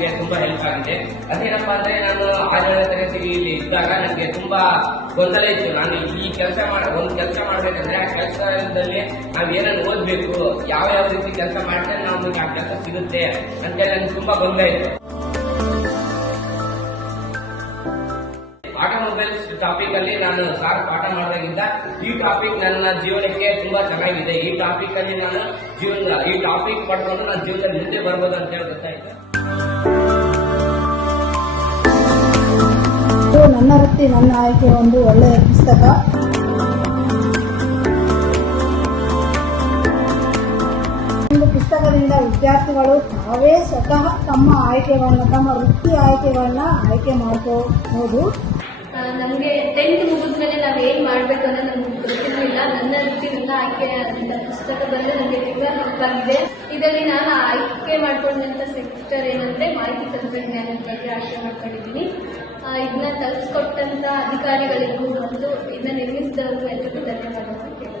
ನನಗೆ ತುಂಬಾ ಹೆಲ್ಪ್ ಆಗಿದೆ. ಅದೇನಪ್ಪಾ ಅಂದ್ರೆ ನಾನು 6ನೇ ತರಗತಿಯಲ್ಲಿ ಇದ್ದಾಗ ನನಗೆ ತುಂಬಾ ಗೊಂದಲ ಇತ್ತು. ನಾನು ಈ ಒಂದು ಕೆಲಸ ಮಾಡ್ಬೇಕಂದ್ರೆ ಆ ಕೆಲಸದಲ್ಲಿ ನಾವ್ ಏನನ್ನು ಓದ್ಬೇಕು, ಯಾವ ರೀತಿ ಕೆಲಸ ಮಾಡಿದ್ರೆ ನಮ್ಗೆ ಆ ಕೆಲಸ ಸಿಗುತ್ತೆ ಅಂತ ನನಗೆ ತುಂಬಾ ಗೊಂದಲ ಇತ್ತು. ಆಟೋಮೊಬೈಲ್ಸ್ ಟಾಪಿಕ್ ಅಲ್ಲಿ ನಾನು ಸಾರ್ ಪಾಠ ಮಾಡಿದಾಗಿಂದ ಈ ಟಾಪಿಕ್ ನನ್ನ ಜೀವನಕ್ಕೆ ತುಂಬಾ ಚೆನ್ನಾಗಿದೆ. ಈ ಟಾಪಿಕ್ ಅಲ್ಲಿ ನಾನು ಈ ಟಾಪಿಕ್ ಪಡ್ಕೊಂಡು ನನ್ನ ಜೀವನದಲ್ಲಿ ಮುಂದೆ ಬರ್ಬೋದು ಅಂತ ಹೇಳಿ ಗೊತ್ತಾಯ್ತು. ನನ್ನ ವೃತ್ತಿ ನನ್ನ ಆಯ್ಕೆ ಒಂದು ಒಳ್ಳೆಯ ಪುಸ್ತಕ. ಒಂದು ಪುಸ್ತಕದಿಂದ ವಿದ್ಯಾರ್ಥಿಗಳು ತಾವೇ ಸ್ವತಃ ತಮ್ಮ ವೃತ್ತಿ ಆಯ್ಕೆಗಳನ್ನ ಆಯ್ಕೆ ಮಾಡ್ಕೋಬಹುದು. ನಮಗೆ 10th ಮುಗಿದ್ಮೇಲೆ ನಾವು ಏನ್ ಮಾಡ್ಬೇಕು ಅನ್ನೋ ನಮ್ಗೆ ಗೊತ್ತಿರಲಿಲ್ಲ. ನನ್ನ ವೃತ್ತಿ ನನ್ನ ಆಯ್ಕೆ ಪುಸ್ತಕದಲ್ಲಿ ನನಗೆ ತುಂಬಾ ಹೆಲ್ಪ್ ಆಗಿದೆ. ಇದರಲ್ಲಿ ನಾನು ಆಯ್ಕೆ ಮಾಡ್ಕೊಂಡಂತ ಸೆಕ್ಟರ್ ಏನಂದ್ರೆ ಮಾಹಿತಿ ತಂತ್ರಜ್ಞಾನದ ಬಗ್ಗೆ ಆಯ್ಕೆ ಮಾಡ್ಕೊಂಡಿದ್ದೀನಿ. ಇದನ್ನ ತಲುಪಿಸ್ಕೊಟ್ಟಂತ ಅಧಿಕಾರಿಗಳಿಗೂ ಮತ್ತು ಇದನ್ನ ನಿರ್ಮಿಸಿದವರಿಗೂ ಎಲ್ಲರಿಗೂ ಧನ್ಯವಾದಗಳು.